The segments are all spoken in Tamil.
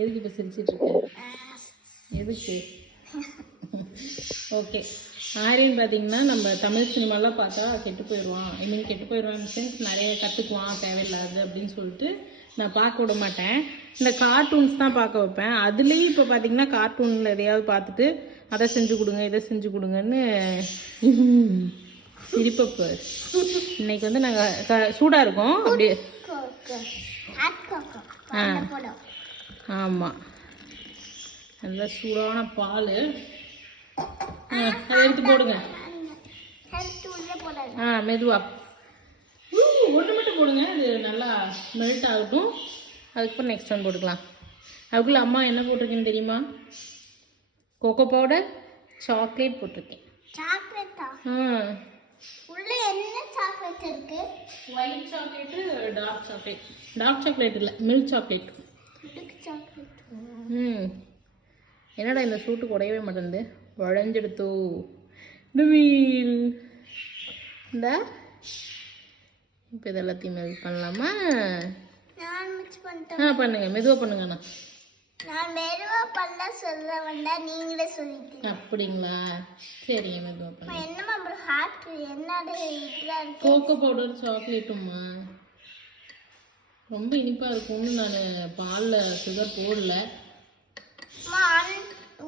எதுக்கு இப்போ சிரிச்சிட்டு இருக்க? எதுக்கு? ஓகே. ஆரியன் பார்த்தீங்கன்னா நம்ம தமிழ் சினிமாலாம் பார்த்தா கெட்டு போயிடுவான். ஐ மீன் கெட்டு போயிடுவான் சென்ஸ் நிறைய கற்றுக்குவான் தேவையில்லாது அப்படின்னு சொல்லிட்டு நான் பார்க்க விட மாட்டேன். இந்த கார்ட்டூன்ஸ் தான் பார்க்க வைப்பேன். அதுலேயும் இப்போ பார்த்தீங்கன்னா கார்ட்டூனில் எதையாவது பார்த்துட்டு அதை செஞ்சு கொடுங்க இதை செஞ்சு கொடுங்கன்னு சிரிப்பப்பு. இன்னைக்கு வந்து நாங்கள் சூடாக இருக்கோம் அப்படியே. ஆமாம், நல்லா சூடான பால். அதை எடுத்து போடுங்க. மெதுவா ஒன்று மட்டும் போடுங்க, அது நல்லா மெல்ட் ஆகட்டும். அதுக்கப்புறம் நெக்ஸ்ட் ஒன் போட்டுக்கலாம். அதுக்குள்ளே அம்மா என்ன போட்டிருக்கேன்னு தெரியுமா? கோகோ பவுடர், சாக்லேட் போட்டிருக்கேன். White chocolate, dark chocolate. Dark chocolate இல்லை, மில்க் சாக்லேட். என்னடா இந்த சூட்டு குறையவே மாட்டேங்குது, உழைஞ்செடுத்தோ மீல். இந்த இப்போ இது எல்லாத்தையும் மெல்ட் பண்ணலாமா? பண்ணுங்க, மெதுவாக பண்ணுங்கண்ணா. நான் மெதுவா பண்ண சொல்ல வேண்டாம், நீங்களே சொல்லிட்டீங்க. அப்படிங்களா? சரிங்க, மெதுவா பண்ணுங்க. என்னமா ப்ரோ ஹாட் என்னது இதெல்லாம் இருக்கு? கோகோ பவுடர் சாக்லேட்டுமா, ரொம்ப இனிப்பா இருக்கும்னு நான் பாலில் சுகர் போடல.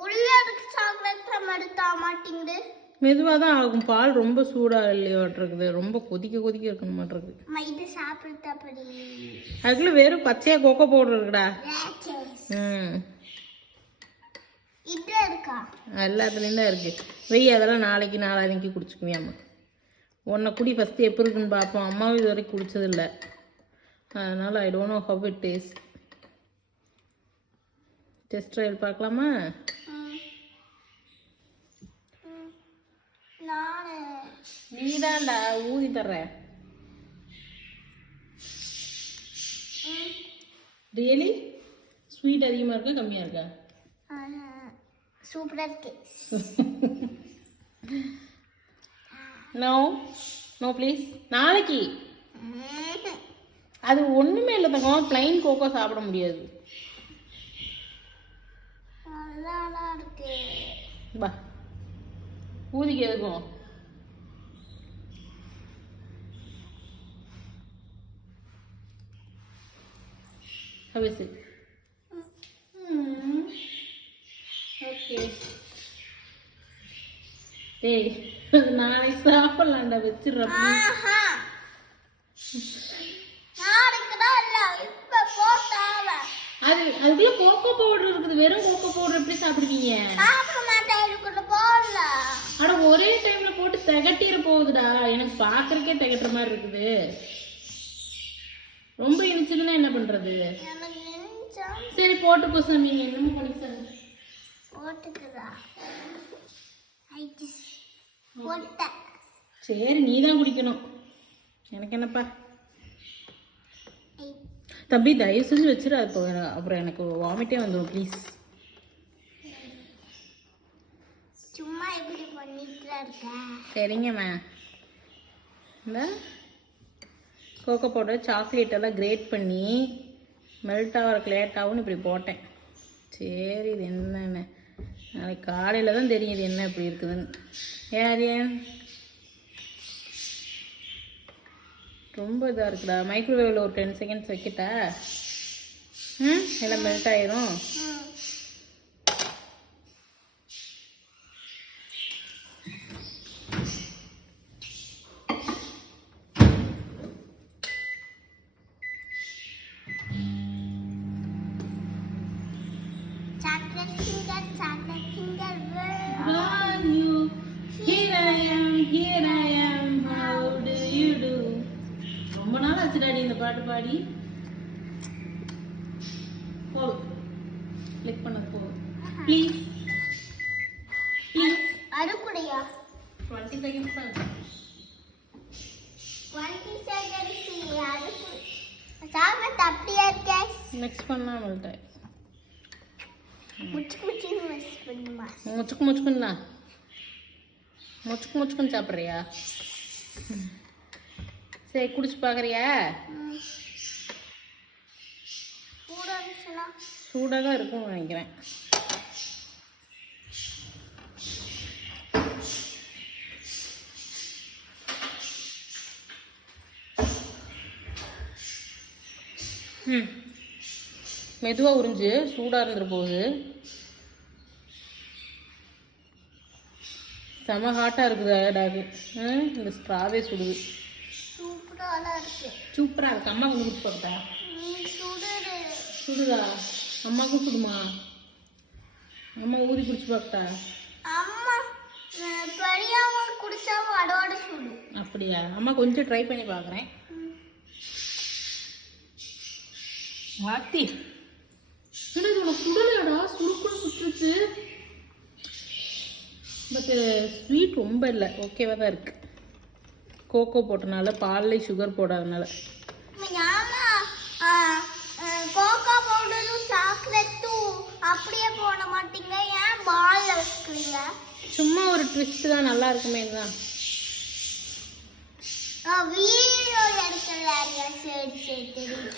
உள்ள இருக்க சாக்லேட் மடுத்தா மாட்டேங்குது. மெதுவாக தான் ஆகும், பால் ரொம்ப சூடாக இல்லையோட்டிருக்குது, ரொம்ப கொதிக்க இருக்கணும் மாட்டிருக்கு. இது சாப்பிட்டு அப்படி அதுக்குள்ள வெறும் பச்சையாக கோகோ பவுடர் இருக்குடா. இது இருக்கா? எல்லாத்துலேயும் தான் இருக்குது. வெய்ய அதெல்லாம் நாளைக்கு நாளான்னைக்கு குடிச்சுக்குவியாம்மா. உன்னை குடி ஃபஸ்ட்டு எப்படி இருக்குன்னு பார்ப்போம். அம்மாவும் இது வரைக்கும் குடிச்சதில்லை, அதனால் I don't know how it taste. Test trial பார்க்கலாமா? நீதான்டா ஊதி தர்ற. ரியலி ஸ்வீட் அதிகமாக இருக்கா கம்மியாக இருக்கா? சூப்பராக இருக்கு. No no please. நாளைக்கு அது ஒன்றுமே இல்லை தங்கம், பிளைன் கோகோ சாப்பிட முடியாது. பா ஊதிக்கு எதுக்கும் ஓகே. டேய் நாளைக்கு சாப்பிடலாம்டா, வச்சிடுறேன். அது அதுக்குள்ள கோகோ பவுடர் இருக்குது, வெறும் கோகோ பவுடர் எப்படி சாப்பிடுவீங்க? ஆனா ஒரே டைம்ல போட்டு திகட்டிட போகுதுடா, எனக்கு பாக்குறதுக்கே திகட்டுற மாதிரி இருக்குது. ரொம்ப இனிச்சதுன்னா என்ன பண்றது? சரி போட்டுக்கோ சாமி, என்னமோ பண்ணிக்க. சரி நீ தான் குடிக்கணும், எனக்கு என்னப்பா. தம்பி தயவு செஞ்சு வச்சிரு, அப்புறம் எனக்கு வாமிட்டே வந்துடும் ப்ளீஸ். சும்மா எப்படி பண்ணிட்டு இருக்க? சரிங்கம்மா. இந்த கோகோ பவுடர் சாக்லேட் எல்லாம் கிரேட் பண்ணி மெல்ட் ஆகிறதுக்கு லேட் ஆகும்னு இப்படி போட்டேன். சரி இது என்னென்ன நாளைக்கு காலையில் தான் தெரியும் இது என்ன இப்படி இருக்குதுன்னு. ஏன் ரொம்ப இதாக இருக்குடா. மைக்ரோவேவில் ஒரு 10 செகண்ட்ஸ் வைக்கிட்டா? எல்லாம் மெல்ட் ஆயிரும். ரொம்ப நாள் ஆச்சுடாடி இந்த பாட்டு பாடி. போதும், கிளிக் பண்ணது போதும். Please please. அதுக்குடையா 20 செகண்ட்ஸ் தான். 20 செகண்ட்ஸ் அதுக்கு சாப்பிட்டு அப்படியே இருக்கே. நெக்ஸ்ட் பண்ணா மெல்ட். முச்சுக்குன்னா முச்சுக்குன்னு சாப்பிட்றியா? சரி குடிச்சு பார்க்குறியா? சூடா இருந்துச்சுன்னா சூடாக தான் இருக்கும்னு நினைக்கிறேன். மெதுவாக உறிஞ்சு, சூடாக இருந்துட போகுது. செம ஹாட்டாக இருக்குது டாகு. இந்த ஸ்ட்ராவே சுடுது. சூப்பரா இருக்கு. சூப்பராக இருக்கு. அம்மா கொண்டு குடிச்சு பார்த்தா சுடுது. சுடுதா? அம்மாவுக்கும் சுடுமா? அம்மா ஊதி குடிச்சு பார்த்தா? அம்மா பெரியம்மா குடிச்சாவும் அதோட சுடு. அப்படியா? அம்மா கொஞ்சம் ட்ரை பண்ணி பார்க்குறேன். வாத்தி உனக்கு சுடலையாடா? சுருக்குன்னு சுட்டுருச்சு. பட்டு ஸ்வீட் ரொம்ப இல்லை, ஓகேவாக தான் இருக்குது. கோகோ போட்டனால, பாலில் சுகர் போடாதனால. கோகோ பவுடரும் சாக்லேட்டும் அப்படியே போட மாட்டீங்க, ஏன் பால் வச்சுக்கிறீங்க? சும்மா ஒரு ட்விஸ்ட் தான், நல்லா இருக்குமே தான். வீடியோ எடுக்கல. சரி சரி தெரியும்.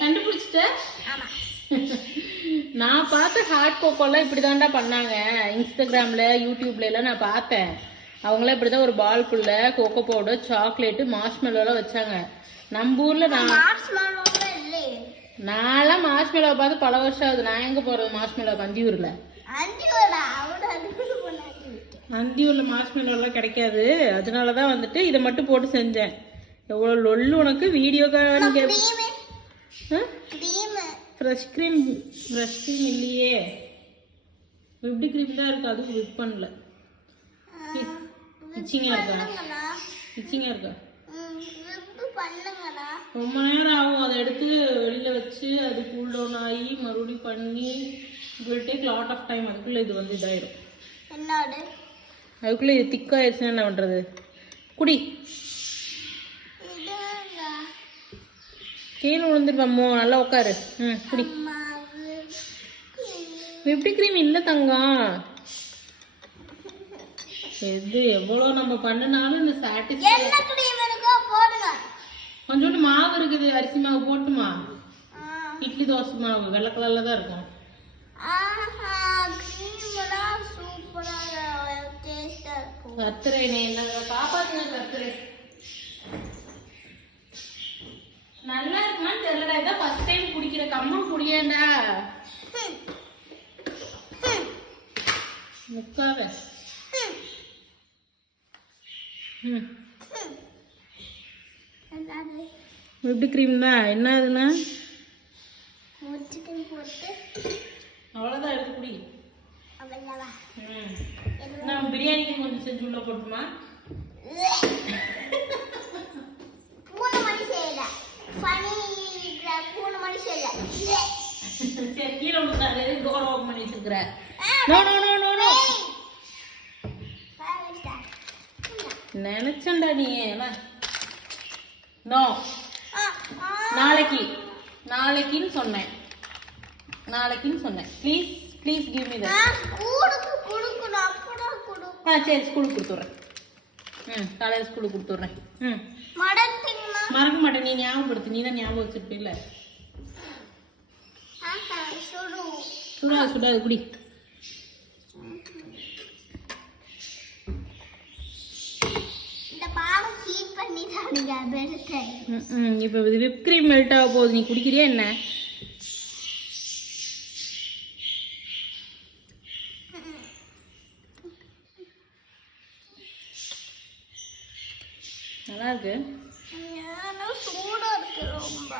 கண்டுபிடிச்சிட்ட? நான் பார்த்த ஹாட் கோகோலாம் இப்படி தான்டா பண்ணாங்க. இன்ஸ்டாகிராமில் யூடியூப்ல எல்லாம் நான் பார்த்தேன். அவங்களாம் இப்படி தான் ஒரு பால்குள்ள கோகோ பவுடர், சாக்லேட்டு, மார்ஷ்மெலோலாம் வச்சாங்க. நம்ம ஊரில் நான்லாம் மார்ஷ்மெலோ பார்த்து பல வருஷம் ஆகுது. நான் எங்கே போகிறது மார்ஷ்மெலோ? அந்தியூரில். அந்தியூரில் மார்ஷ்மெலோலாம் கிடைக்காது. அதனால தான் வந்துட்டு இதை மட்டும் போட்டு செஞ்சேன். எவ்வளோ லொல்லு உனக்கு வீடியோக்காக. ஃப்ரெஷ் க்ரீம் இல்லையே, விப்டு க்ரீம் தான் இருக்கு. அதுவும் விப் பண்ணல. இச்சிங்கா இருக்கா? ரொம்ப நேரம் ஆகும். அதை எடுத்து வெளியில வச்சு அது கூல் டவுன் ஆகி மறுபடியும் பண்ணி will take lot of time. அதுக்குள்ள இது வந்து இதாயிடும். அதுக்குள்ள இது திக்காயிருச்சுன்னா என்ன பண்றது? குடி. கீழே விழுந்துருப்பம்மோ. நல்லா உட்காரு. குடி. விப்டு க்ரீம் இல்லை தங்கம். எது எவ்வளோ நம்ம பண்ணினாலும் இந்த சாட்டிஸ்ஃபை. கொஞ்சோண்டு மாவு இருக்குது, அரிசி மாவு போட்டுமா? இட்லி தோசை மாவு வெள்ளை கலர்ல தான் இருக்கும். கத்துரை என்ன காப்பாத்துங்க கத்துரை. நல்லா இருக்குமான்னு தெரியலடா. இதான் ஃபர்ஸ்ட் டைம் குடிக்கிற. கம்மம் குடியேண்டா. முக்காத. விப்டு க்ரீம் தான். என்ன அதுன்னா அவ்வளோதான். எடுத்து குடி. நான் பிரியாணிக்கு கொஞ்சம் செஞ்சு உள்ள போட்டுமா? கீழே விழுந்தாரு. டோர் ஓபன் பண்ணி வச்சிருக்கிற. நினைச்சண்டா நீ. நோ, நாளைக்குன்னு சொன்னேன். Please please give me that. சரி, ஸ்கூலுக்கு கொடுத்துட்றேன். காலையில் ஸ்கூலுக்கு கொடுத்துட்றேன். மறக்க மாட்டேன். நீ ஞாபகப்படுத்து. நீ தான் ஞாபகம் வச்சிருப்பீல்ல. சுடாது குடி. இப்போ விப் கிரீம் மெல்ட் ஆக போகுது. நீ குடிக்கிறியா என்ன? நல்லா இருக்கு. ரொம்ப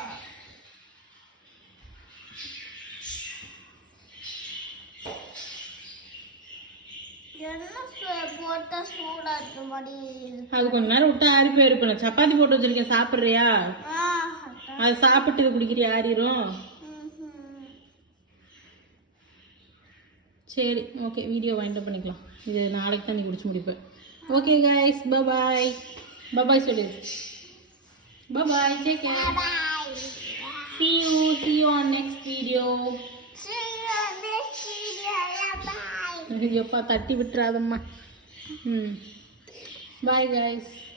அது கொஞ்ச நேரம் விட்டு ஆறி போயிருப்பேன். சப்பாத்தி போட்டு வச்சிருக்கேன், சாப்பிட்றியா? அது சாப்பிட்டு குடிக்கிறியா? ஆறிரும். சரி, ஓகே. வீடியோ வைண்ட் அப் பண்ணிக்கலாம். இது நாளைக்கு தான் நீ குடிச்சு முடிப்பேன். Okay guys, bye. பாய் சொல்லு. Bye, take care. See you on next video. எப்பா தட்டி விட்டுறாதம்மா. பாய் guys.